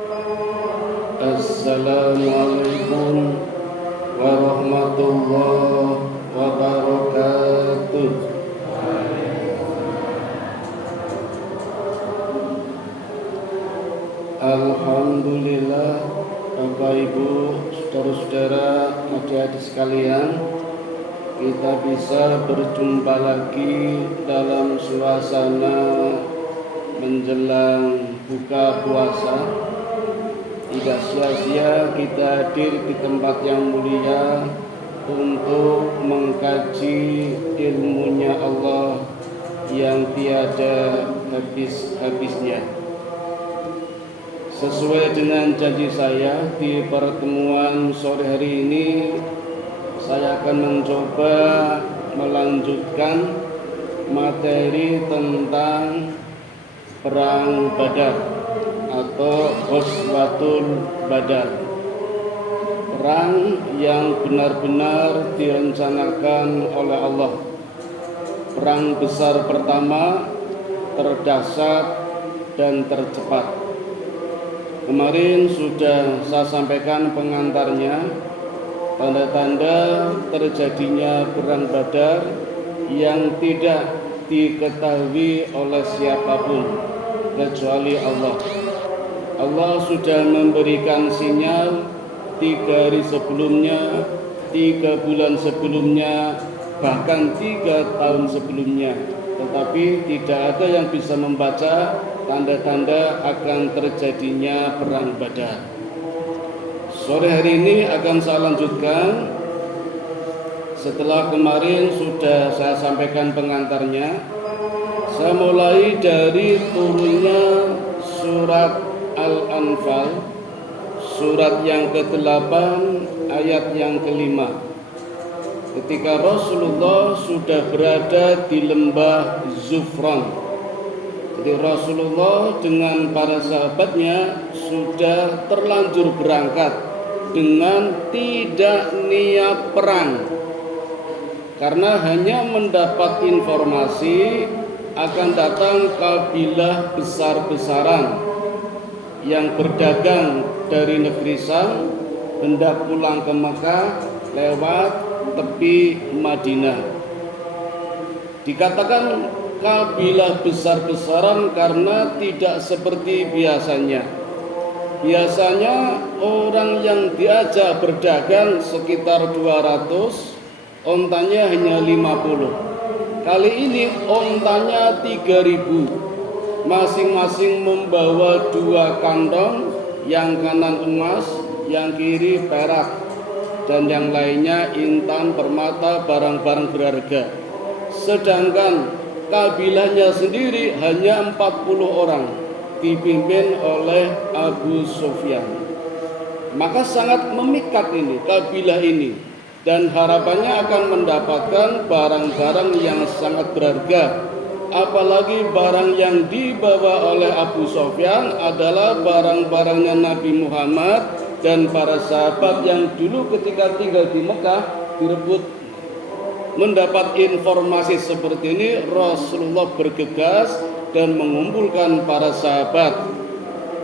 Assalamualaikum warahmatullahi wabarakatuh. Alhamdulillah, Bapak Ibu, saudara-saudara, adik-adik sekalian, kita bisa berjumpa lagi dalam suasana menjelang buka puasa. Tidak sia-sia kita hadir di tempat yang mulia untuk mengkaji ilmunya Allah yang tiada habis-habisnya. Sesuai dengan janji saya, di pertemuan sore hari ini saya akan mencoba melanjutkan materi tentang Perang Badar atau Ghazwatul Badar, perang yang benar-benar direncanakan oleh Allah, perang besar pertama, terdahsyat dan tercepat. Kemarin sudah saya sampaikan pengantarnya, tanda-tanda terjadinya Perang Badar yang tidak diketahui oleh siapapun kecuali Allah. Allah sudah memberikan sinyal 3 hari sebelumnya, 3 bulan sebelumnya, bahkan 3 tahun sebelumnya. Tetapi tidak ada yang bisa membaca tanda-tanda akan terjadinya Perang Badar. Sore hari ini akan saya lanjutkan. Setelah kemarin sudah saya sampaikan pengantarnya, saya mulai dari turunnya surat Al-Anfal, surat yang ke-8 ayat yang ke-5. Ketika Rasulullah sudah berada di lembah Zufran, jadi Rasulullah dengan para sahabatnya sudah terlanjur berangkat dengan tidak niat perang, karena hanya mendapat informasi akan datang kabilah besar-besaran yang berdagang dari negeri Syam hendak pulang ke Mekah lewat tepi Madinah. Dikatakan kabilah besar-besaran karena tidak seperti biasanya. Biasanya orang yang diajak berdagang sekitar 200, ontanya hanya 50. Kali ini ontanya 3.000. Masing-masing membawa 2 kantong, yang kanan emas, yang kiri perak, dan yang lainnya intan, permata, barang-barang berharga. Sedangkan kabilahnya sendiri hanya 40 orang, dipimpin oleh Abu Sufyan. Maka sangat memikat ini kabilah ini, dan harapannya akan mendapatkan barang-barang yang sangat berharga. Apalagi barang yang dibawa oleh Abu Sufyan adalah barang-barangnya Nabi Muhammad dan para sahabat yang dulu ketika tinggal di Mekah direbut. Mendapat informasi seperti ini, Rasulullah bergegas dan mengumpulkan para sahabat.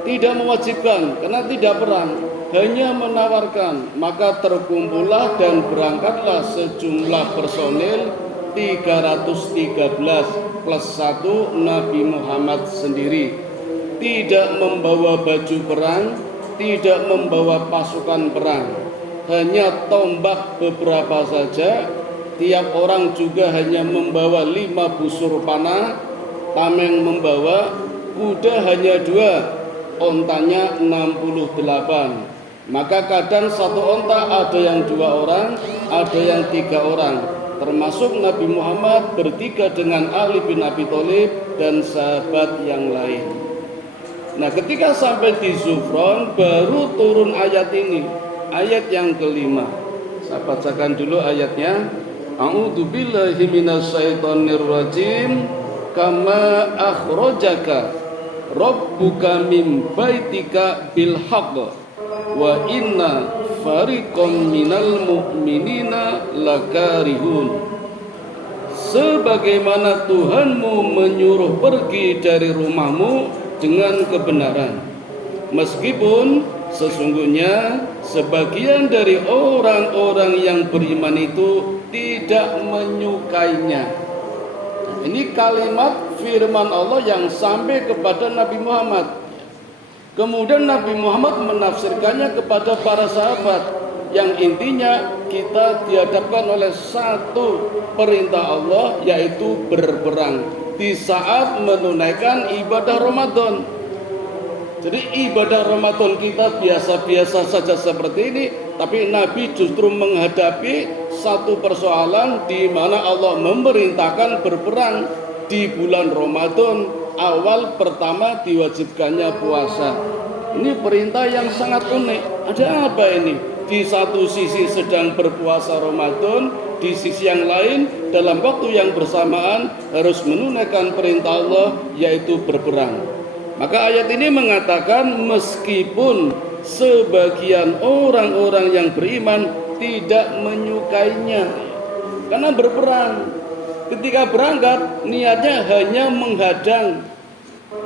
Tidak mewajibkan karena tidak perang, hanya menawarkan. Maka terkumpullah dan berangkatlah sejumlah personil 313 plus 1 Nabi Muhammad sendiri. Tidak membawa baju perang, tidak membawa pasukan perang, hanya tombak beberapa saja. Tiap orang juga hanya membawa 5 busur panah, tameng membawa, kuda hanya 2, ontanya 68. Maka kadang satu onta ada yang 2 orang, ada yang 3 orang, termasuk Nabi Muhammad bertiga dengan Ali bin Abi Thalib dan sahabat yang lain. Nah, ketika sampai di Zufran baru turun ayat ini, ayat yang ke-5. Saya bacakan dulu ayatnya. A'udzu billahi minasyaitonir rajim. Kama akhrajaka rabbuka min baitika bil haqq wa inna fariqam minal mu'minina lakarihun. Sebagaimana Tuhanmu menyuruh pergi dari rumahmu dengan kebenaran, Meskipun sesungguhnya sebagian dari orang-orang yang beriman itu tidak menyukainya. Ini kalimat firman Allah yang sampai kepada Nabi Muhammad. Kemudian Nabi Muhammad menafsirkannya kepada para sahabat, yang intinya kita dihadapkan oleh satu perintah Allah, yaitu berperang di saat menunaikan ibadah Ramadan. Jadi ibadah Ramadan kita biasa-biasa saja seperti ini, tapi Nabi justru menghadapi satu persoalan di mana Allah memerintahkan berperang di bulan Ramadan, awal pertama diwajibkannya puasa. Ini perintah yang sangat unik. Ada apa ini? Di satu sisi sedang berpuasa Ramadan, di sisi yang lain dalam waktu yang bersamaan harus menunaikan perintah Allah, yaitu berperang. Maka ayat ini mengatakan meskipun sebagian orang-orang yang beriman tidak menyukainya, karena berperang. Ketika berangkat niatnya hanya menghadang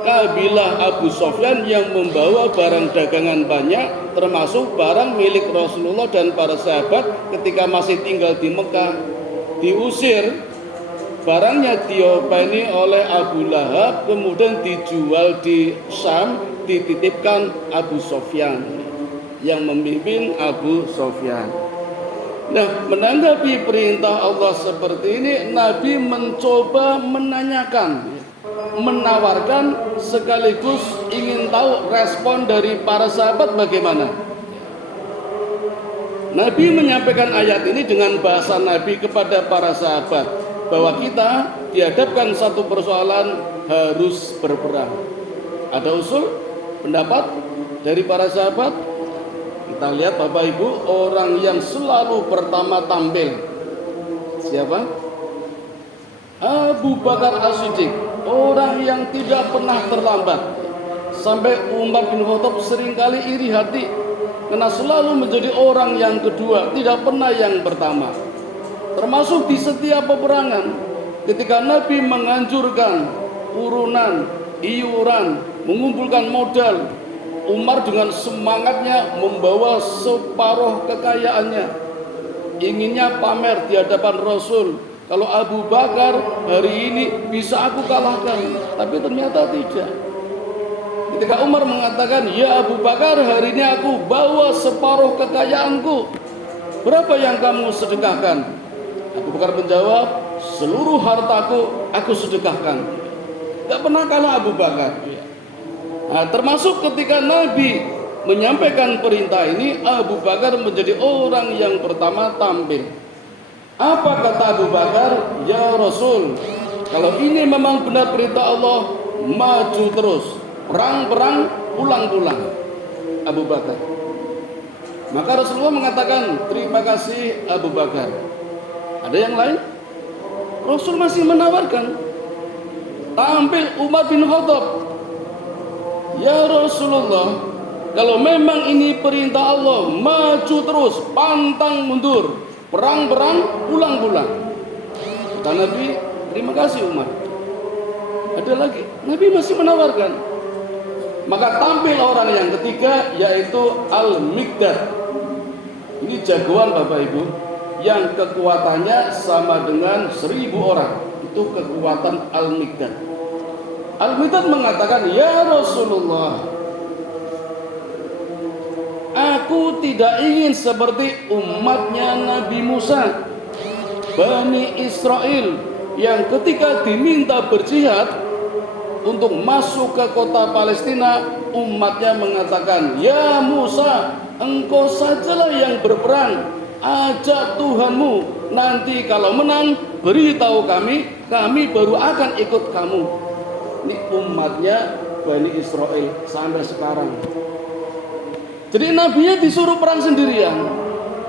kabilah Abu Sofyan yang membawa barang dagangan banyak, termasuk barang milik Rasulullah dan para sahabat ketika masih tinggal di Mekah. Diusir, barangnya diopeni oleh Abu Lahab, kemudian dijual di Syam, dititipkan Abu Sofyan yang memimpin Abu Sofyan. Nah, menanggapi perintah Allah seperti ini, Nabi mencoba menanyakan, menawarkan, sekaligus ingin tahu respon dari para sahabat bagaimana. Nabi menyampaikan ayat ini dengan bahasa Nabi kepada para sahabat, bahwa kita dihadapkan satu persoalan, harus berperang. Ada usul pendapat dari para sahabat. Kita lihat Bapak Ibu, orang yang selalu pertama tampil siapa? Abu Bakar As-Siddiq, orang yang tidak pernah terlambat. Sampai Umar bin Khattab seringkali iri hati karena selalu menjadi orang yang kedua, tidak pernah yang pertama. Termasuk di setiap peperangan, ketika Nabi menganjurkan urunan, iuran, mengumpulkan modal, Umar dengan semangatnya membawa separuh kekayaannya, inginnya pamer di hadapan Rasul. Kalau Abu Bakar hari ini bisa aku kalahkan, tapi ternyata tidak. Ketika Umar mengatakan, ya Abu Bakar, hari ini aku bawa separuh kekayaanku, berapa yang kamu sedekahkan? Abu Bakar menjawab, seluruh hartaku aku sedekahkan. Tidak pernah kalah Abu Bakar. Nah, termasuk ketika Nabi menyampaikan perintah ini, Abu Bakar menjadi orang yang pertama tampil. Apa kata Abu Bakar? Ya Rasul, kalau ini memang benar perintah Allah, maju terus, perang-perang, pulang-pulang. Abu Bakar. Maka Rasulullah mengatakan, terima kasih Abu Bakar. Ada yang lain? Rasul masih menawarkan. Tampil Umar bin Khattab. Ya Rasulullah, kalau memang ini perintah Allah, maju terus, pantang mundur, perang-perang, pulang-pulang. Kata Nabi, terima kasih Umar. Ada lagi, Nabi masih menawarkan. Maka tampil orang yang ketiga, yaitu Al-Miqdad. Ini jagoan Bapak Ibu, yang kekuatannya sama dengan 1000 orang. Itu kekuatan Al-Miqdad. Al-Miqdad mengatakan, ya Rasulullah, aku tidak ingin seperti umatnya Nabi Musa, Bani Israel, yang ketika diminta berjihad untuk masuk ke kota Palestina, umatnya mengatakan, ya Musa, engkau sajalah yang berperang, ajak Tuhanmu, nanti kalau menang beritahu kami, kami baru akan ikut kamu. Ini umatnya Bani Israel sampai sekarang. Jadi nabinya disuruh perang sendirian.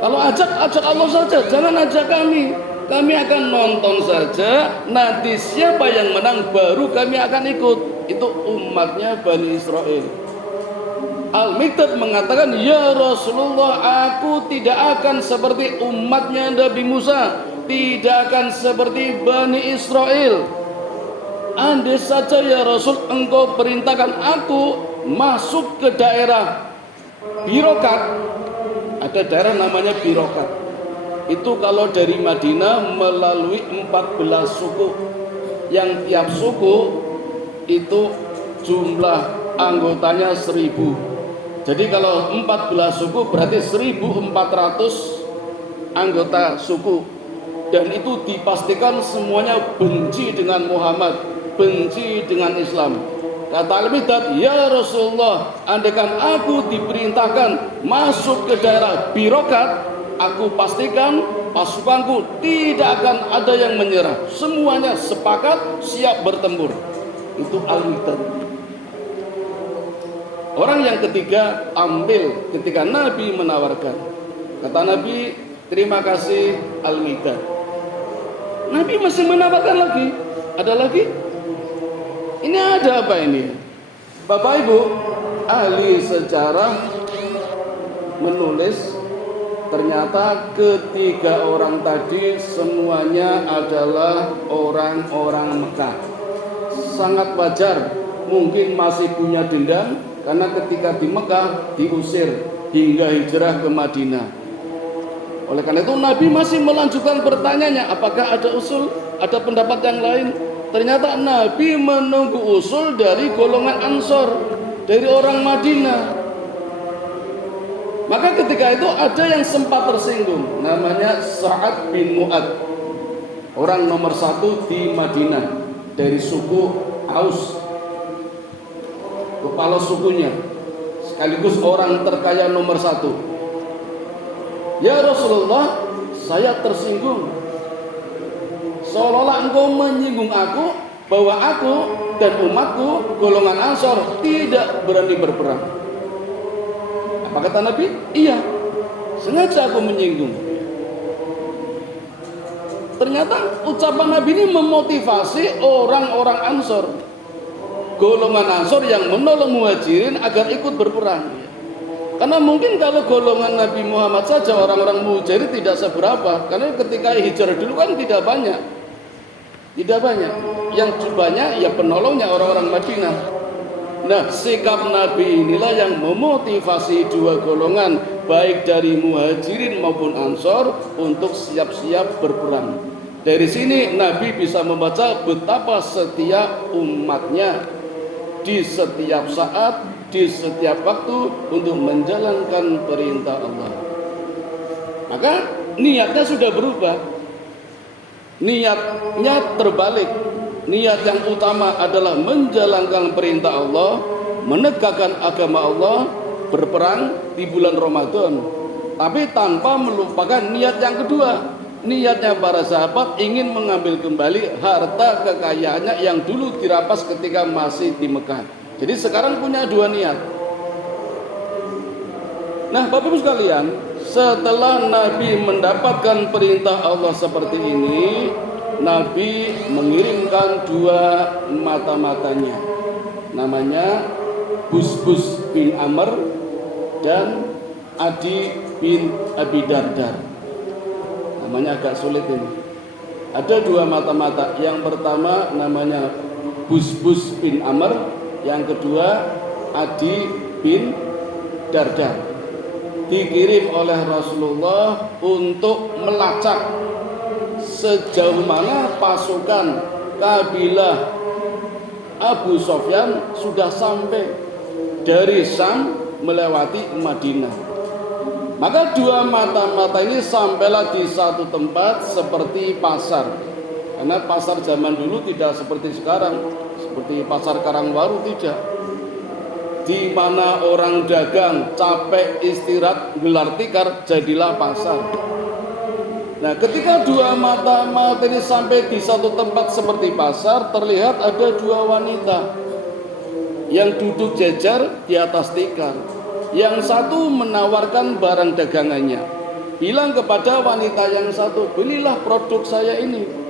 Kalau ajak Allah saja, jangan ajak kami. Kami akan nonton saja, nanti siapa yang menang baru kami akan ikut. Itu umatnya Bani Israel. Al-Miqdad mengatakan, ya Rasulullah, aku tidak akan seperti umatnya Nabi Musa, tidak akan seperti Bani Israel. andai saja ya Rasul engkau perintahkan aku masuk ke daerah Birokat. Ada daerah namanya Birokat. Itu kalau dari Madinah melalui 14 suku, yang tiap suku itu jumlah anggotanya 1000. Jadi kalau 14 suku berarti 1400 anggota suku. Dan itu dipastikan semuanya benci dengan Muhammad, benci dengan Islam. Kata Al-Miqdad, ya Rasulullah, andaikan aku diperintahkan masuk ke daerah Birokat, aku pastikan pasukanku tidak akan ada yang menyerah. Semuanya sepakat siap bertempur. Itu Al-Miqdad. Orang yang ketiga tampil ketika Nabi menawarkan. Kata Nabi, terima kasih Al-Miqdad. Nabi masih menawarkan lagi. Ada lagi? Ini ada apa ini? Bapak Ibu, ahli sejarah menulis ternyata ketiga orang tadi semuanya adalah orang-orang Mekah. Sangat wajar, mungkin masih punya dendam karena ketika di Mekah diusir hingga hijrah ke Madinah. Oleh karena itu Nabi masih melanjutkan pertanyaannya, apakah ada usul, ada pendapat yang lain? Ternyata Nabi menunggu usul dari golongan Ansor, dari orang Madinah. Maka ketika itu ada yang sempat tersinggung, namanya Sa'ad bin Mu'ad, orang nomor 1 di Madinah, dari suku Aus, kepala sukunya, sekaligus orang terkaya nomor 1. Ya Rasulullah, saya tersinggung. Seolah-olah engkau menyinggung aku, bahwa aku dan umatku golongan Ansor tidak berani berperang. Apa kata Nabi? Iya, sengaja aku menyinggung. Ternyata ucapan Nabi ini memotivasi orang-orang Ansor, golongan Ansor yang menolong Muhajirin agar ikut berperang. Karena mungkin kalau golongan Nabi Muhammad saja, orang-orang Muhajirin tidak seberapa. Karena ketika hijrah dulu kan tidak banyak. Tidak banyak. Yang banyak ya penolongnya orang-orang Madinah. Nah, sikap Nabi inilah yang memotivasi dua golongan, baik dari Muhajirin maupun Ansor, untuk siap-siap berperang. Dari sini Nabi bisa membaca betapa setia umatnya di setiap saat, di setiap waktu untuk menjalankan perintah Allah. Maka niatnya sudah berubah. Niatnya terbalik. Niat yang utama adalah menjalankan perintah Allah, menegakkan agama Allah, berperang di bulan Ramadan. Tapi tanpa melupakan niat yang kedua. Niatnya para sahabat ingin mengambil kembali harta kekayaannya yang dulu dirampas ketika masih di Mekah. Jadi sekarang punya dua niat. Nah, Bapak Ibu sekalian, setelah Nabi mendapatkan perintah Allah seperti ini, Nabi mengirimkan dua mata-matanya, namanya Busbus bin Amr dan Adi bin Abi Dardar. Namanya agak sulit ini. Ada dua mata-mata. Yang pertama namanya Busbus bin Amr, yang kedua Adi bin Dardar. Dikirim oleh Rasulullah untuk melacak sejauh mana pasukan kabilah Abu Sofyan sudah sampai dari Syam melewati Madinah. Maka dua mata-mata ini sampailah di satu tempat seperti pasar. Karena pasar zaman dulu tidak seperti sekarang, seperti pasar Karangwaru tidak. Di mana orang dagang capek istirahat gelar tikar, jadilah pasar. Nah, ketika dua mata-mata ini sampai di satu tempat seperti pasar, terlihat ada dua wanita yang duduk jejer di atas tikar. Yang satu menawarkan barang dagangannya, bilang kepada wanita yang satu, belilah produk saya ini.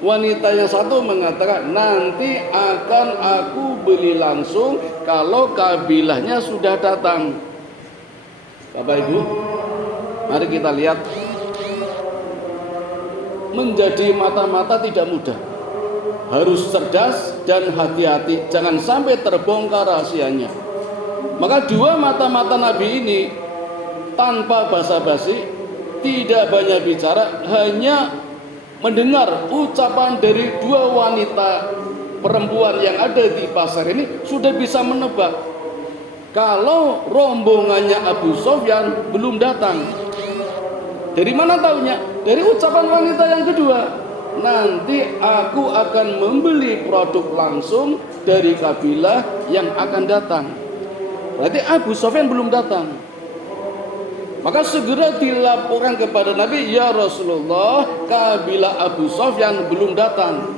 Wanita yang satu mengatakan, nanti akan aku beli langsung kalau kabilahnya sudah datang. Bapak Ibu, mari kita lihat. Menjadi mata-mata tidak mudah. harus cerdas dan hati-hati, jangan sampai terbongkar rahasianya. Maka dua mata-mata Nabi ini tanpa basa-basi, tidak banyak bicara, hanya mendengar ucapan dari dua wanita perempuan yang ada di pasar ini sudah bisa menebak kalau rombongannya Abu Sofyan belum datang. Dari mana taunya? Dari ucapan wanita yang kedua, nanti aku akan membeli produk langsung dari kabilah yang akan datang. Berarti Abu Sofyan belum datang. Maka segera dilaporkan kepada Nabi, ya Rasulullah, kabilah Abu Sofyan belum datang.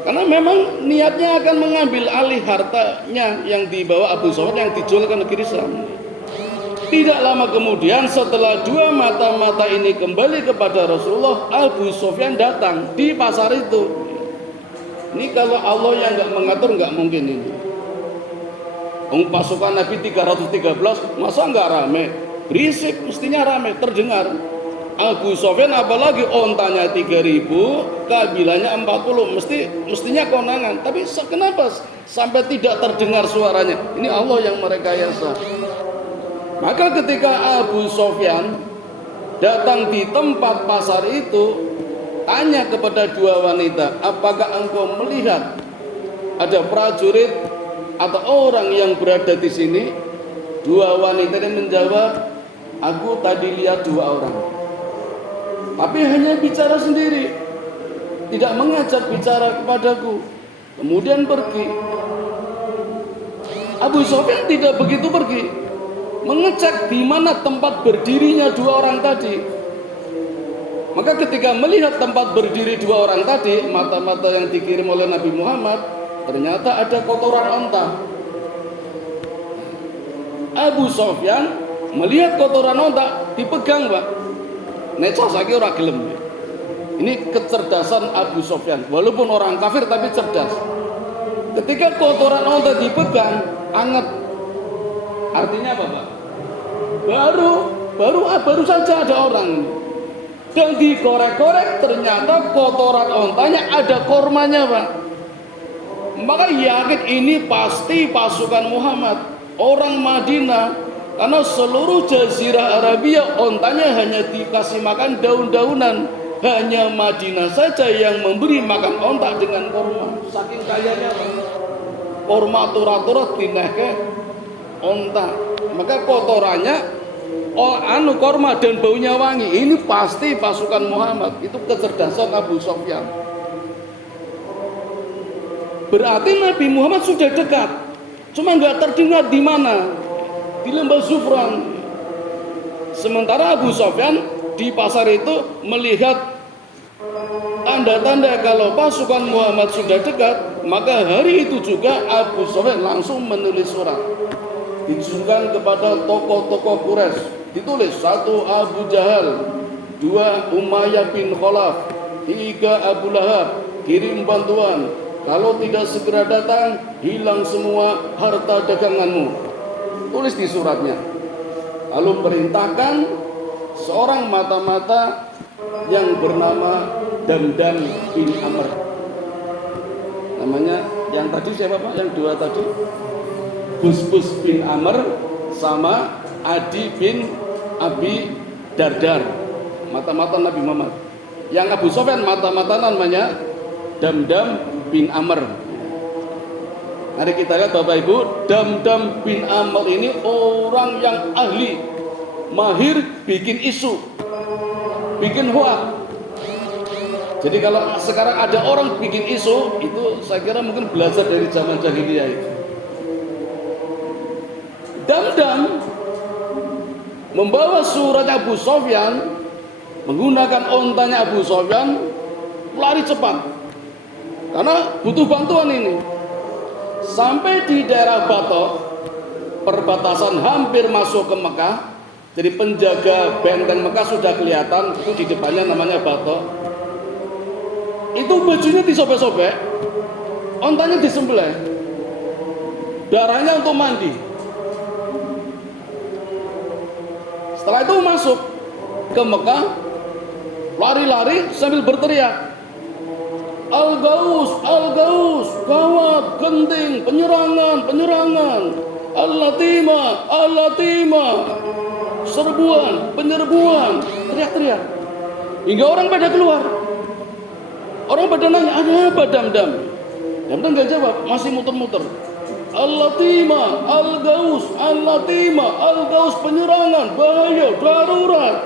Karena memang niatnya akan mengambil alih hartanya yang dibawa Abu Sofyan yang dijual ke negeri Islam. Tidak lama kemudian setelah dua mata-mata ini kembali kepada Rasulullah, Abu Sofyan datang di pasar itu. Ini kalau Allah yang nggak mengatur nggak mungkin ini. Pasukan Nabi 313, masa nggak rame? Berisik, mestinya rame, terdengar. Abu Sofyan apalagi ontanya 3000, kabilahnya 40, mestinya konangan. Tapi kenapa sampai tidak terdengar suaranya? Ini Allah yang merekayasa. Maka ketika Abu Sofyan datang di tempat pasar itu, tanya kepada dua wanita, apakah engkau melihat ada prajurit atau orang yang berada di sini? Dua wanita ini menjawab, aku tadi lihat dua orang, tapi hanya bicara sendiri, tidak mengajak bicara kepadaku, kemudian pergi. Abu Sofyan tidak begitu pergi, mengecek di mana tempat berdirinya dua orang tadi. Maka ketika melihat tempat berdiri dua orang tadi, mata-mata yang dikirim oleh Nabi Muhammad, ternyata ada kotoran onta. Abu Sofyan melihat kotoran onta, dipegang, Pak. Necos lagi orang gelem. Ini kecerdasan Abu Sofyan, walaupun orang kafir tapi cerdas. Ketika kotoran onta dipegang, anget. Artinya apa, Pak? Baru saja ada orang, dan dikorek-korek ternyata kotoran ontanya ada kormanya, Pak. Maka yakin ini pasti pasukan Muhammad, orang Madinah, karena seluruh jazirah Arabia ontanya hanya dikasih makan daun-daunan, hanya Madinah saja yang memberi makan onta dengan korma. Saking kayanya, Pak. Korma turah-turah dinahke onta, maka kotorannya korma dan baunya wangi. Ini pasti pasukan Muhammad. Itu kecerdasan Abu Sofyan. Berarti Nabi Muhammad sudah dekat, cuma nggak terdengar di mana, di lembah Zufran. Sementara Abu Sofyan di pasar itu melihat tanda-tanda kalau pasukan Muhammad sudah dekat. Maka hari itu juga Abu Sofyan langsung menulis surat, ditujukan kepada tokoh-tokoh Quraisy. Ditulis, 1 Abu Jahal, 2 Umayyah bin Khalaf, 3 Abu Lahab, kirim bantuan. Kalau tidak segera datang, hilang semua harta daganganmu. Tulis di suratnya. Lalu perintahkan seorang mata-mata yang bernama Damdam bin Amr. Namanya yang tadi siapa, Pak? Yang dua tadi? Busbus bin Amr sama Adi bin Abi Dardar, mata-mata Nabi Muhammad. Yang Abu Sofyan mata-mata namanya Damdam bin Amr. Mari kita lihat Bapak Ibu, Damdam bin Amr ini orang yang ahli, mahir bikin isu, bikin hoak. Jadi kalau sekarang ada orang bikin isu, itu saya kira mungkin belajar dari zaman jahiliyah itu. Damdam membawa surat Abu Sofyan, menggunakan ontanya Abu Sofyan, lari cepat karena butuh bantuan ini. Sampai di daerah Batok, perbatasan hampir masuk ke Mekah. Jadi penjaga benteng Mekah sudah kelihatan, itu di depannya namanya Batok. Itu bajunya disobek-sobek, ontanya disembelih, darahnya untuk mandi. Setelah itu masuk ke Mekah, lari-lari sambil berteriak, Al-Gaus, Al-Gaus, gawat, genting, penyerangan, penyerangan. Al-Latima, Al-Latima, serbuan, penyerbuan, teriak-teriak. Hingga orang pada keluar. Orang pada nanya, ada apa Damdam? Damdam gak jawab, masih muter-muter. Al-Latima, Al-Gaus, Al-Latima, Al-Gaus, penyerangan, bahaya, darurat.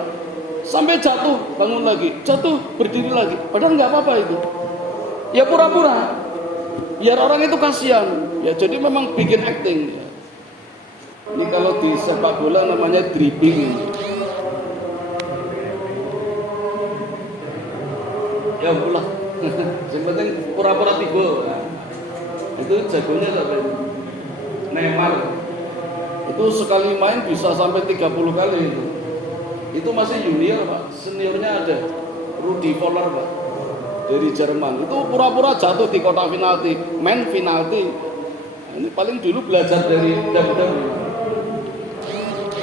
Sampai jatuh, bangun lagi, jatuh, berdiri lagi. Padahal nggak apa-apa itu. Ya pura-pura. Biar orang itu kasihan. Ya jadi memang bikin acting. Ini kalau di sepak bola namanya dribbling. Ya ulah. Yang penting pura-pura tiba. Itu jagonya sampai Neymar. Itu sekali main bisa sampai 30 kali itu. Itu masih junior Pak, seniornya ada Rudi Voller Pak, dari Jerman. Itu pura-pura jatuh di kotak penalti, main penalti. Ini paling dulu belajar dari Damdam.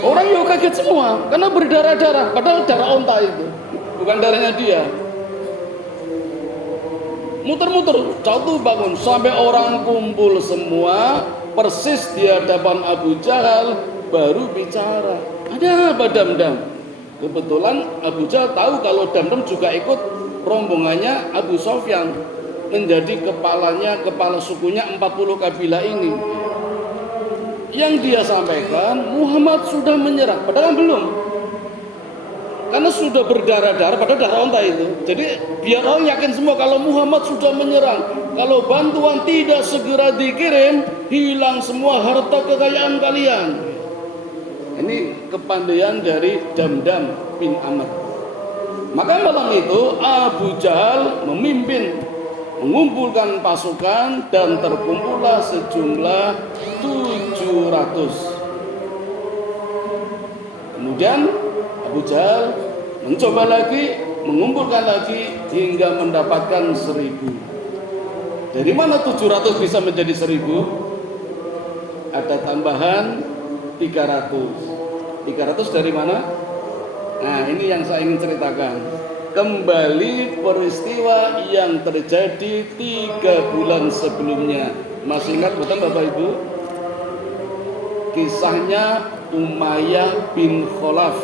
Orang yo kaget semua karena berdarah-darah, padahal darah onta itu, bukan darahnya dia. Muter-muter, jatuh bangun, sampai orang kumpul semua persis di hadapan Abu Jahal, baru bicara. Ada apa Damdam? Kebetulan Abu Jahal tahu kalau Damdam juga ikut rombongannya Abu Sofyan menjadi kepala sukunya 40 kabilah ini. Yang dia sampaikan, Muhammad sudah menyerang, padahal belum. Karena sudah berdarah-darah, padahal darah onta itu. Jadi biar orang yakin semua kalau Muhammad sudah menyerang. Kalau bantuan tidak segera dikirim, hilang semua harta kekayaan kalian. Ini kepandaian dari Damdam bin Amr. Maka malam itu Abu Jahal memimpin, mengumpulkan pasukan dan terkumpullah sejumlah 700. Kemudian Abu Jahal mencoba lagi, mengumpulkan lagi hingga mendapatkan 1000. Dari mana 700 bisa menjadi 1000? Ada tambahan 300. 300 dari mana? Nah, ini yang saya ingin ceritakan. Kembali peristiwa yang terjadi 3 bulan sebelumnya. Masih ingat bukan Bapak Ibu? Kisahnya Umayyah bin Khalaf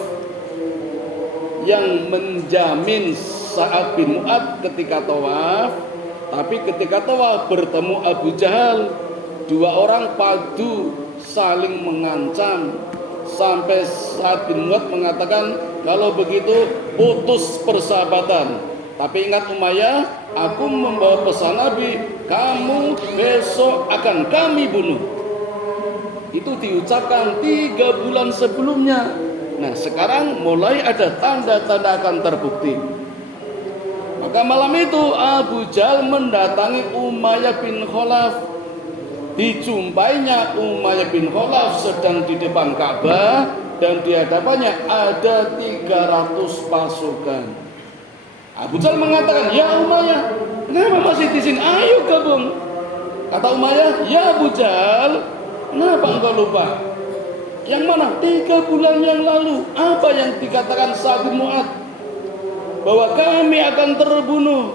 yang menjamin Sa'ad bin Mu'ad ketika tawaf, tapi ketika tawaf bertemu Abu Jahal, 2 orang padu saling mengancam sampai Sa'ad bin Mu'ad mengatakan kalau begitu putus persahabatan. Tapi ingat Umayyah, aku membawa pesan Nabi, kamu besok akan kami bunuh. Itu diucapkan 3 bulan sebelumnya. Nah sekarang mulai ada tanda-tanda akan terbukti. Maka malam itu Abu Jahal mendatangi Umayyah bin Khalaf. Dijumpainya Umayyah bin Khalaf sedang di depan Ka'bah dan di hadapannya ada 300 pasukan. Abu Jahal mengatakan, ya Umayyah, kenapa masih di sini? Ayo gabung. Kata Umayyah, ya Abu Jahal, kenapa engkau lupa? Yang mana? 3 bulan yang lalu. Apa yang dikatakan Sa'ad bin Mu'ad? Bahwa kami akan terbunuh.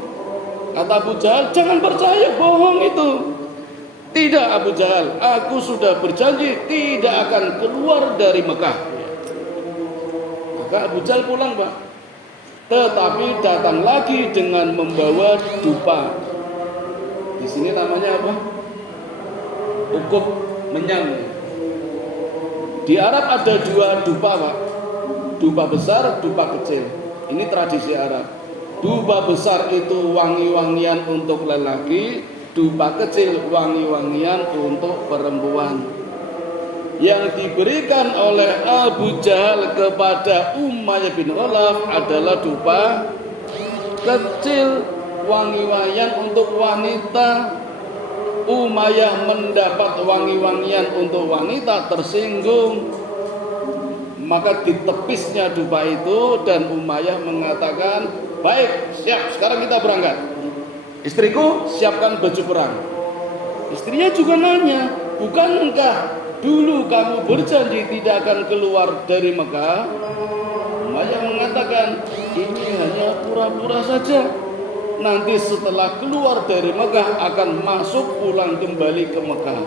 Kata Abu Jahal, jangan percaya, bohong itu. Tidak Abu Jahal, aku sudah berjanji tidak akan keluar dari Mekah. Maka Abu Jahal pulang Pak. Tetapi datang lagi dengan membawa dupa. Di sini namanya apa? Ukub menyang. Di Arab ada 2 dupa Pak. Dupa besar, dupa kecil. Ini tradisi Arab. Dupa besar itu wangi-wangian untuk lelaki, dupa kecil wangi-wangian untuk perempuan. Yang diberikan oleh Abu Jahal kepada Umayyah bin Khalaf adalah dupa kecil wangi-wangian untuk wanita. Umayyah mendapat wangi-wangian untuk wanita, tersinggung. Maka ditepisnya dupa itu dan Umayyah mengatakan, baik, siap, sekarang kita berangkat. Istriku, siapkan baju perang. Istrinya juga nanya, bukankah dulu kamu berjanji tidak akan keluar dari Mekah? Umayyah mengatakan, ini hanya pura-pura saja. nanti setelah keluar dari Mekah akan masuk pulang kembali ke Mekah.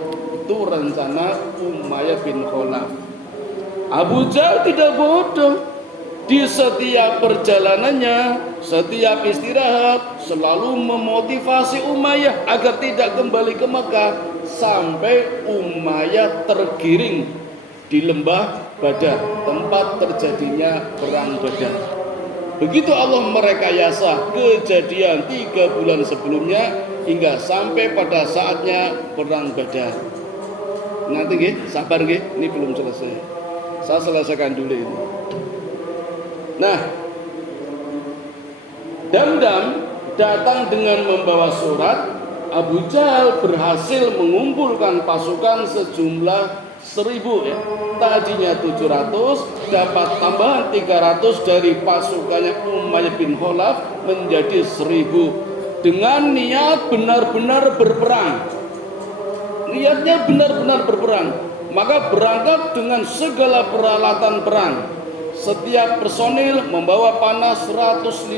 Itu rencana Umayyah bin Khalaf. Abu Jahal tidak bodoh. Di setiap perjalanannya, setiap istirahat, selalu memotivasi Umayyah agar tidak kembali ke Mekah, sampai Umayyah tergiring di lembah Badar, tempat terjadinya perang Badar. Begitu Allah merekayasa kejadian 3 bulan sebelumnya hingga sampai pada saatnya perang Badar. Nanti nggih, sabar nggih, ini belum selesai. Saya selesaikan dulu ini. Nah, Damdam datang dengan membawa surat. Abu Jahal berhasil mengumpulkan pasukan sejumlah 1000 ya. Tadinya 700, dapat tambahan 300 dari pasukannya Umayyah bin Khalaf menjadi 1000 dengan niat benar-benar berperang. Niatnya benar-benar berperang. Maka berangkat dengan segala peralatan perang. Setiap personil membawa panah 150,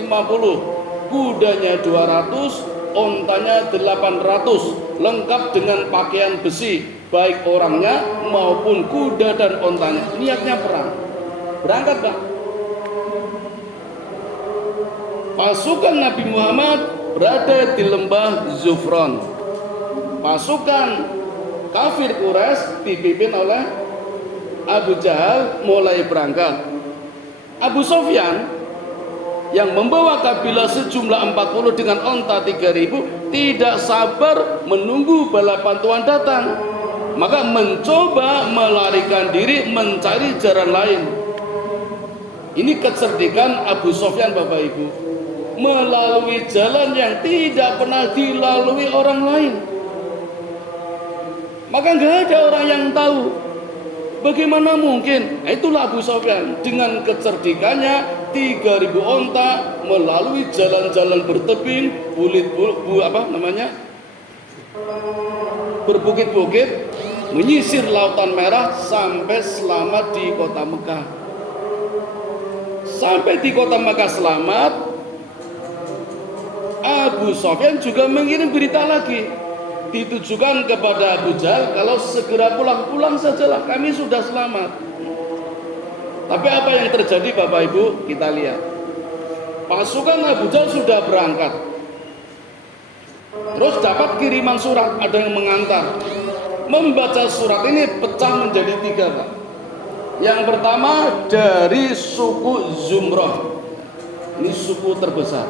kudanya 200, ontanya 800, lengkap dengan pakaian besi, baik orangnya maupun kuda dan ontanya. Niatnya perang. Berangkat, Pak. Pasukan Nabi Muhammad berada di lembah Zufron. Pasukan kafir Quraisy dipimpin oleh Abu Jahal mulai berangkat. Abu Sufyan yang membawa kabilah sejumlah 40 dengan onta 3000 tidak sabar menunggu balapan Tuhan datang, maka mencoba melarikan diri mencari jalan lain. Ini kecerdikan Abu Sufyan, Bapak Ibu, melalui jalan yang tidak pernah dilalui orang lain. Maka nggak ada orang yang tahu. Bagaimana mungkin? Nah, itulah Abu Sufyan dengan kecerdikannya 3000 onta melalui jalan-jalan bertebing, berbukit-bukit, menyisir Lautan Merah sampai selamat di kota Mekah. Sampai di kota Mekah selamat, Abu Sufyan juga mengirim berita lagi ditujukan kepada Abu Jahal, kalau segera pulang sajalah, kami sudah selamat. Tapi apa yang terjadi, Bapak Ibu? Kita lihat. Pasukan Abu Jahal sudah berangkat. Terus dapat kiriman surat, ada yang mengantar. Membaca surat ini pecah menjadi 3, Pak. Yang pertama dari suku Zumrah. Ini suku terbesar.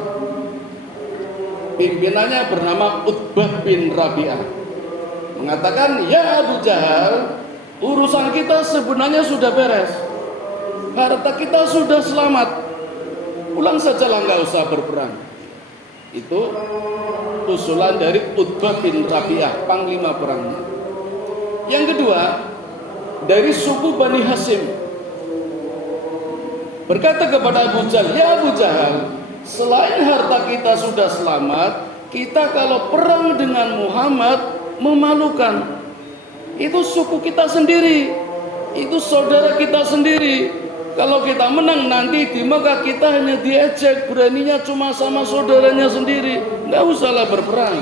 Pimpinannya bernama Utbah bin Rabi'ah. Mengatakan, ya Abu Jahal, urusan kita sebenarnya sudah beres. Harta kita sudah selamat. Pulang sajalah, nggak usah berperang. Itu usulan dari Utbah bin Rabi'ah, panglima perangnya. Yang kedua, dari suku Bani Hashim. Berkata kepada Abu Jahal, ya Abu Jahal, selain harta kita sudah selamat, kita kalau perang dengan Muhammad memalukan. Itu suku kita sendiri, itu saudara kita sendiri. Kalau kita menang nanti di Mekah kita hanya diejek, beraninya cuma sama saudaranya sendiri. Nggak usahlah berperang.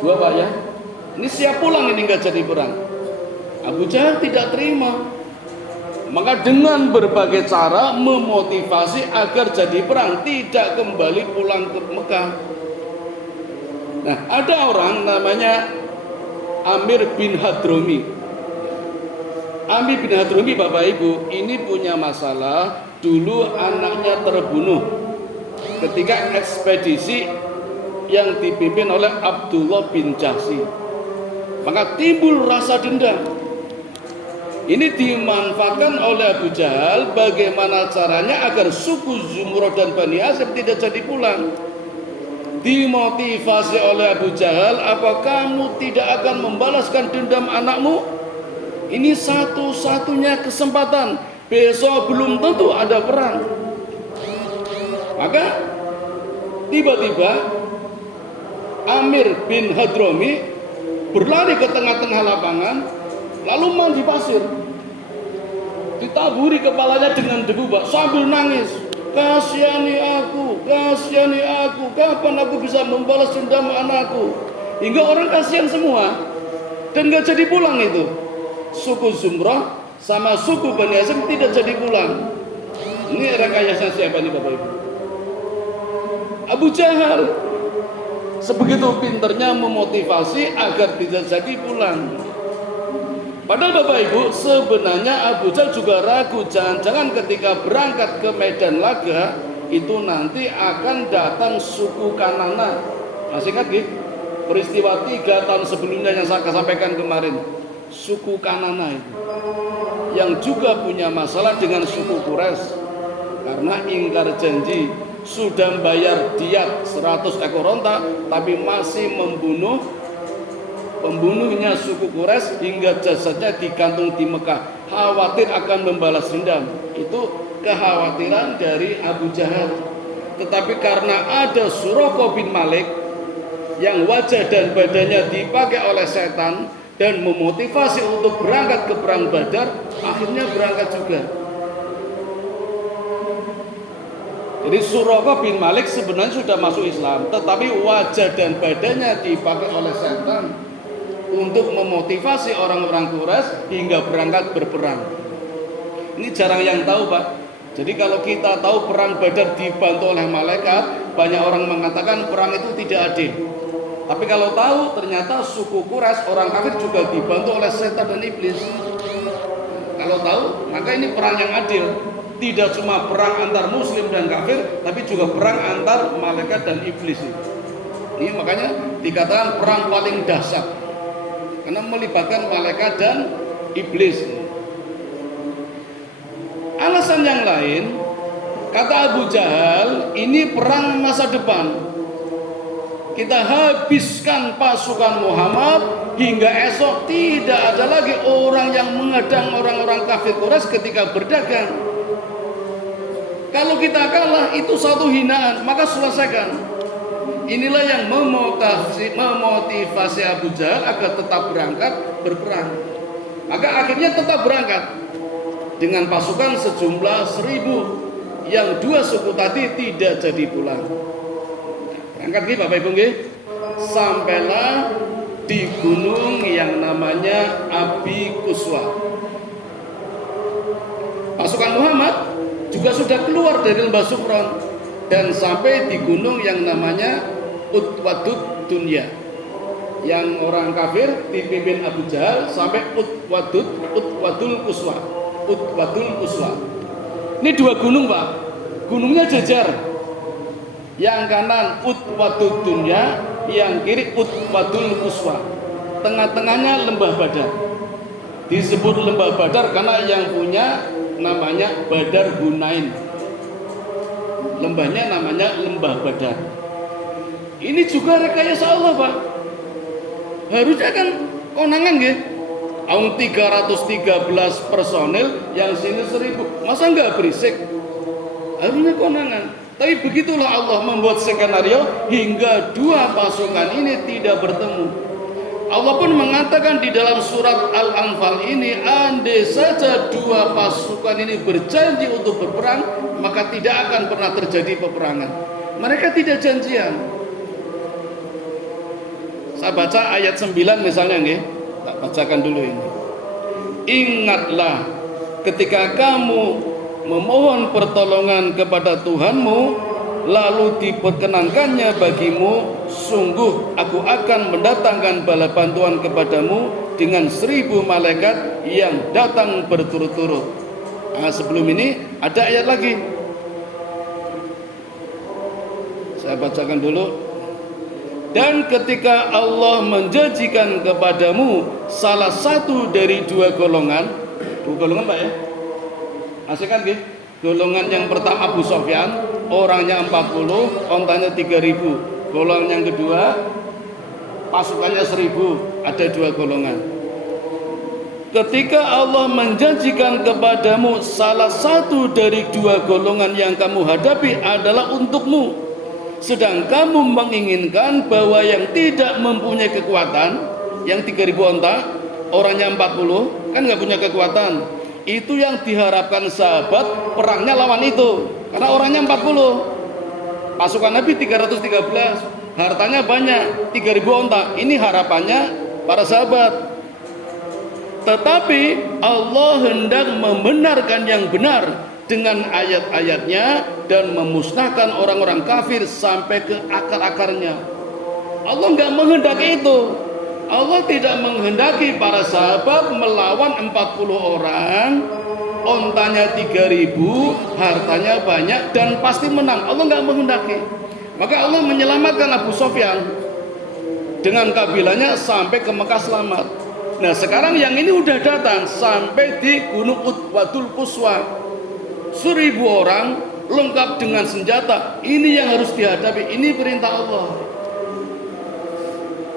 2, Pak ya. Ini siap pulang, ini nggak jadi perang. Abu Jahal tidak terima. Maka dengan berbagai cara memotivasi agar jadi perang, tidak kembali pulang ke Mekah. Nah, ada orang namanya Amir bin Hadrami. Amir bin Hadrami, Bapak Ibu, ini punya masalah. Dulu anaknya terbunuh ketika ekspedisi yang dipimpin oleh Abdullah bin Jahsy. Maka timbul rasa dendam. Ini dimanfaatkan oleh Abu Jahal bagaimana caranya agar suku Zumrah dan Bani Hashim tidak jadi pulang. Dimotivasi oleh Abu Jahal, apa kamu tidak akan membalaskan dendam anakmu? Ini satu-satunya kesempatan. Besok belum tentu ada perang. Maka tiba-tiba Amir bin Hadrami berlari ke tengah-tengah lapangan, lalu mandi pasir, ditaburi kepalanya dengan debu, Pak, sambil nangis. kasihani aku, kapan aku bisa membalas dendam anakku? Hingga orang kasihan semua dan gak jadi pulang itu. Suku Zumrah sama suku Bani Hashim tidak jadi pulang. Ini rekayasa siapa nih Bapak Ibu? Abu Jahal. Sebegitu pinternya memotivasi agar tidak jadi pulang. Padahal Bapak Ibu, sebenarnya Abu Jahal juga ragu, jangan-jangan ketika berangkat ke medan laga itu nanti akan datang suku Kanana. Masih ingat gitu? Peristiwa 3 tahun sebelumnya yang saya sampaikan kemarin, suku Kanana itu yang juga punya masalah dengan suku Quraisy karena ingkar janji, sudah membayar diat 100 ekor onta tapi masih membunuh pembunuhnya suku Quraisy hingga jasadnya digantung di Mekah, khawatir akan membalas dendam. Itu kekhawatiran dari Abu Jahal. Tetapi karena ada Suraqah bin Malik yang wajah dan badannya dipakai oleh setan dan memotivasi untuk berangkat ke perang Badar, akhirnya berangkat juga. Jadi Suraqah bin Malik sebenarnya sudah masuk Islam, tetapi wajah dan badannya dipakai oleh setan untuk memotivasi orang-orang Quraisy hingga berangkat berperang. Ini jarang yang tahu, Pak. Jadi kalau kita tahu perang Badar dibantu oleh malaikat, banyak orang mengatakan perang itu tidak adil. Tapi kalau tahu ternyata suku Quraisy, orang kafir juga dibantu oleh setan dan iblis. Kalau tahu, maka ini perang yang adil. Tidak cuma perang antar muslim dan kafir, tapi juga perang antar malaikat dan iblis. Ini makanya dikatakan perang paling dahsyat, karena melibatkan malaikat dan iblis. Alasan yang lain, kata Abu Jahal, ini perang masa depan. Kita habiskan pasukan Muhammad hingga esok tidak ada lagi orang yang menghadang orang-orang kafir Quraisy ketika berdagang. Kalau kita kalah itu satu hinaan, maka selesaikan. Inilah yang memotivasi Abu Jahal agar tetap berangkat berperang. Maka akhirnya tetap berangkat dengan pasukan sejumlah 1.000 yang 2 suku tadi tidak jadi pulang. Berangkat nih Bapak Ibu nggih. Sampailah di gunung yang namanya Abi Kuswa. Pasukan Muhammad juga sudah keluar dari lembah Sufron dan sampai di gunung yang namanya Utwadud Dunya. Yang orang kafir dipimpin Abu Jahal sampai Utwadul Kuswa. Utwadul Kuswa. Ini 2 gunung, Pak. Gunungnya jajar. Yang kanan Utwadud Dunya, yang kiri Utwadul Kuswa. Tengah-tengahnya lembah Badar. Disebut lembah Badar karena yang punya namanya Badar Hunain. Lembahnya namanya lembah Badar. Ini juga rekayasa Allah, Pak. Harusnya kan konangan nggih. Aung 313 personil, yang sini 1.000. Masa enggak berisik? Harusnya konangan. Tapi begitulah Allah membuat skenario hingga 2 pasukan ini tidak bertemu. Allah pun mengatakan di dalam surat Al-Anfal ini, andai saja 2 pasukan ini berjanji untuk berperang, maka tidak akan pernah terjadi peperangan. Mereka tidak janjian. Saya baca ayat 9 misalnya nggih. Tak bacakan dulu ini. Ingatlah ketika kamu memohon pertolongan kepada Tuhanmu, lalu diperkenankannya bagimu, sungguh aku akan mendatangkan bala bantuan kepadamu dengan 1.000 malaikat yang datang berturut-turut. Nah, sebelum ini ada ayat lagi, saya bacakan dulu. Dan ketika Allah menjanjikan kepadamu salah satu dari 2 golongan, 2 golongan Pak ya, aslikan gitu. Golongan yang pertama Abu Sofyan, orangnya 40, ontanya 3.000. Golongan yang kedua, pasukannya 1.000, ada 2 golongan. Ketika Allah menjanjikan kepadamu salah satu dari 2 golongan yang kamu hadapi adalah untukmu, sedang kamu menginginkan bahwa yang tidak mempunyai kekuatan, yang 3.000 onta, orangnya 40, kan nggak punya kekuatan. Itu yang diharapkan sahabat, perangnya lawan itu. Karena orangnya 40, pasukan Nabi 313, hartanya banyak, 3000 onta. Ini harapannya para sahabat. Tetapi Allah hendak membenarkan yang benar dengan ayat-ayatnya dan memusnahkan orang-orang kafir sampai ke akar-akarnya. Allah nggak menghendaki itu. Allah tidak menghendaki para sahabat melawan 40 orang, ontanya 3000, hartanya banyak dan pasti menang. Allah nggak menghendaki. Maka Allah menyelamatkan Abu Sufyan dengan kabilahnya sampai ke Mekah selamat. Nah sekarang yang ini udah datang sampai di Gunung Utwatul Quswa, 1000 orang lengkap dengan senjata. Ini yang harus dihadapi, ini perintah Allah.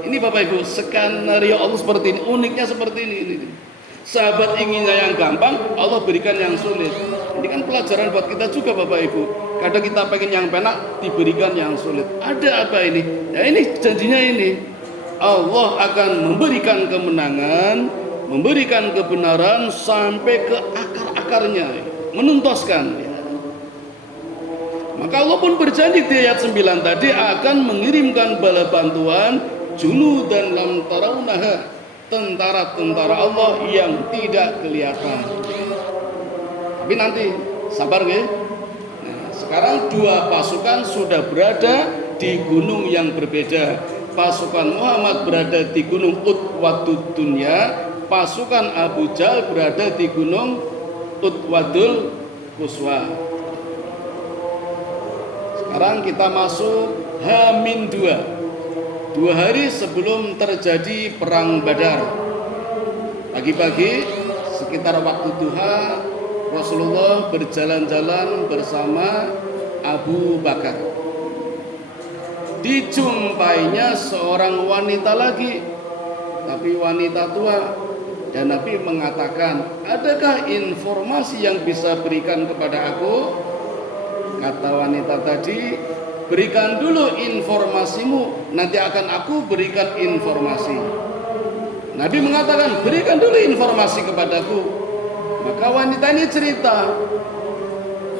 Ini Bapak Ibu, skenario Allah seperti ini, uniknya seperti ini. Sahabat inginnya yang gampang, Allah berikan yang sulit. Ini kan pelajaran buat kita juga Bapak Ibu. Kadang kita pengen yang penak, diberikan yang sulit. Ada apa ini? Ya ini janjinya ini. Allah akan memberikan kemenangan, memberikan kebenaran sampai ke akar-akarnya, menuntaskan. Maka Allah pun berjanji di ayat 9 tadi akan mengirimkan bala bantuan junudan lam tarawnaha, tentara-tentara Allah yang tidak kelihatan. Tapi nanti sabar ya. Nah, sekarang dua pasukan sudah berada di gunung yang berbeda. Pasukan Muhammad berada di gunung Utwadud Dunya, pasukan Abu Jahal berada di gunung Utwadul Quswa. Sekarang kita masuk H-2, 2 hari sebelum terjadi perang Badar. Pagi-pagi sekitar waktu duha, Rasulullah berjalan-jalan bersama Abu Bakar. Dijumpainya seorang wanita lagi, tapi wanita tua. Dan Nabi mengatakan, adakah informasi yang bisa berikan kepada aku? Kata wanita tadi, berikan dulu informasimu, nanti akan aku berikan informasi. Nabi mengatakan, berikan dulu informasi kepadaku. Maka wanita ini cerita,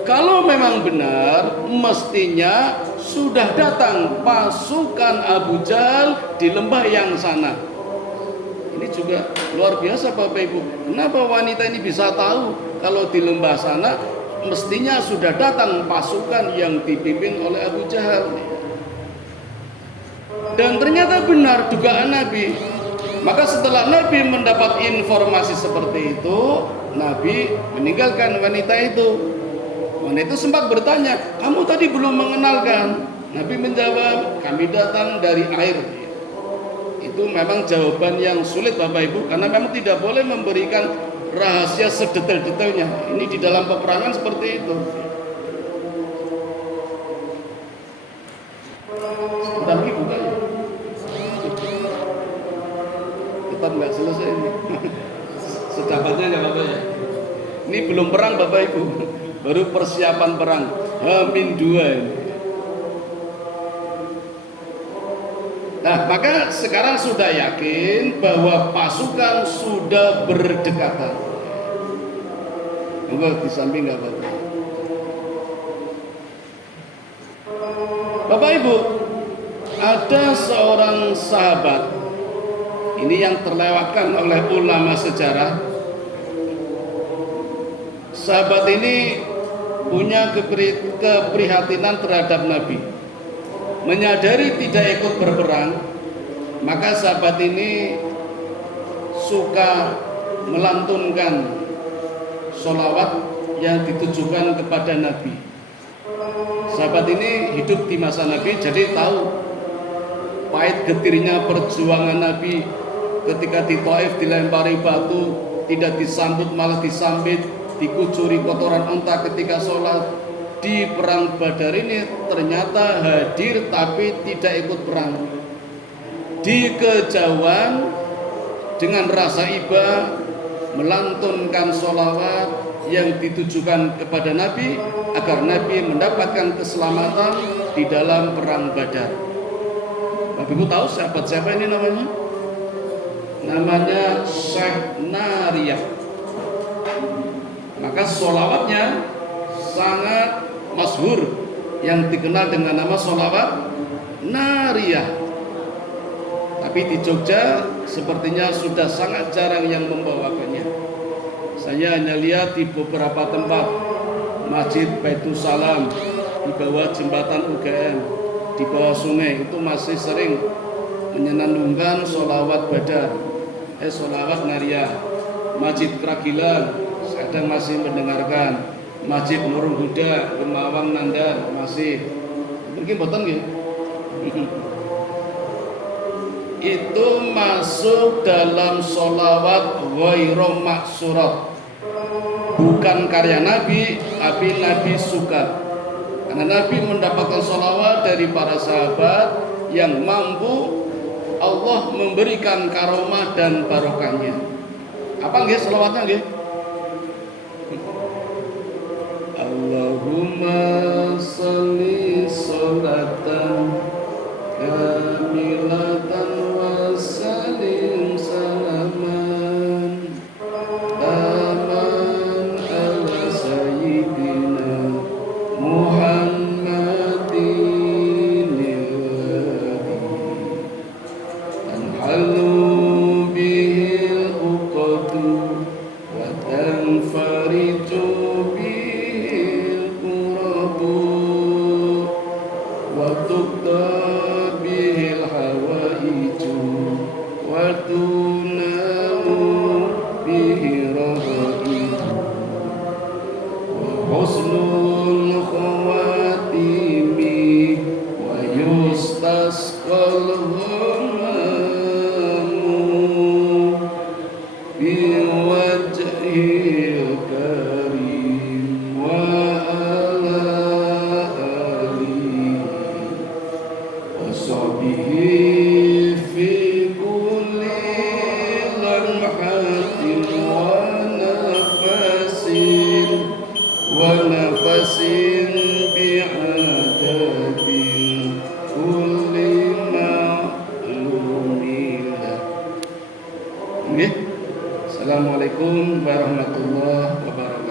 kalau memang benar, mestinya sudah datang pasukan Abu Jahal di lembah yang sana. Ini juga luar biasa Bapak Ibu. Kenapa wanita ini bisa tahu kalau di lembah sana mestinya sudah datang pasukan yang dipimpin oleh Abu Jahal. Dan ternyata benar dugaan Nabi. Maka setelah Nabi mendapat informasi seperti itu, Nabi meninggalkan wanita itu. Wanita itu sempat bertanya, kamu tadi belum mengenalkan? Nabi menjawab, kami datang dari air. Itu memang jawaban yang sulit Bapak Ibu, karena memang tidak boleh memberikan rahasia sedetail-detailnya. Ini di dalam peperangan seperti itu. Sebentar lagi buka ya. Kita nggak selesai ini. Sedapatnya nggak apa-apa ya. Ini belum perang Bapak Ibu, baru persiapan perang H-2 ini. Nah, maka sekarang sudah yakin bahwa pasukan sudah berdekatan. Enggak di samping enggak apa-apa. Bapak Ibu, ada seorang sahabat ini yang terlewatkan oleh ulama sejarah. Sahabat ini punya keprihatinan terhadap Nabi. Menyadari tidak ikut berperang, maka sahabat ini suka melantunkan sholawat yang ditujukan kepada Nabi. Sahabat ini hidup di masa Nabi, jadi tahu pahit getirnya perjuangan Nabi ketika di Taif dilempari batu, tidak disambut malah disambit, dikucuri kotoran unta ketika sholat. Di perang Badar ini ternyata hadir tapi tidak ikut perang. Di kejauhan dengan rasa iba melantunkan sholawat yang ditujukan kepada Nabi agar Nabi mendapatkan keselamatan di dalam perang Badar. Bapak Ibu tahu sahabat siapa ini namanya? Namanya Syekh Nariyah. Maka sholawatnya sangat masyhur yang dikenal dengan nama sholawat nariyah. Tapi di Jogja sepertinya sudah sangat jarang yang membawakannya. Saya hanya lihat di beberapa tempat, Masjid Baitul Salam, di bawah jembatan UGM, di bawah sungai, itu masih sering menyenandungkan sholawat badar, sholawat nariyah. Masjid Kragilan kadang masih mendengarkan, Masjid Nurul Huda, Gemawang Nanda masih. Mungkin boten nggih. Itu masuk dalam sholawat ghairu maksurat, bukan karya Nabi, tapi Nabi suka. Karena Nabi mendapatkan sholawat dari para sahabat yang mampu Allah memberikan karomah dan barokahnya. Apa nggih sholawatnya nggih? Allahumma sholli sholatan kamilatan wa salim salaman aman ala sayyidina Muhammadin tanhalu bihil uqadu wa tanfariju bihil qurabu wa tuqda bihil hawaiju wa tunamu bihi raghaibu wa husnul khawatimi wa yustasqal ghammu biwajhil karim wa ala alihi wa sahbihi fi kulli lamhatin wa nafasin bi'adabin kulli ma'lumilah. Assalamualaikum warahmatullahi wabarakatuh.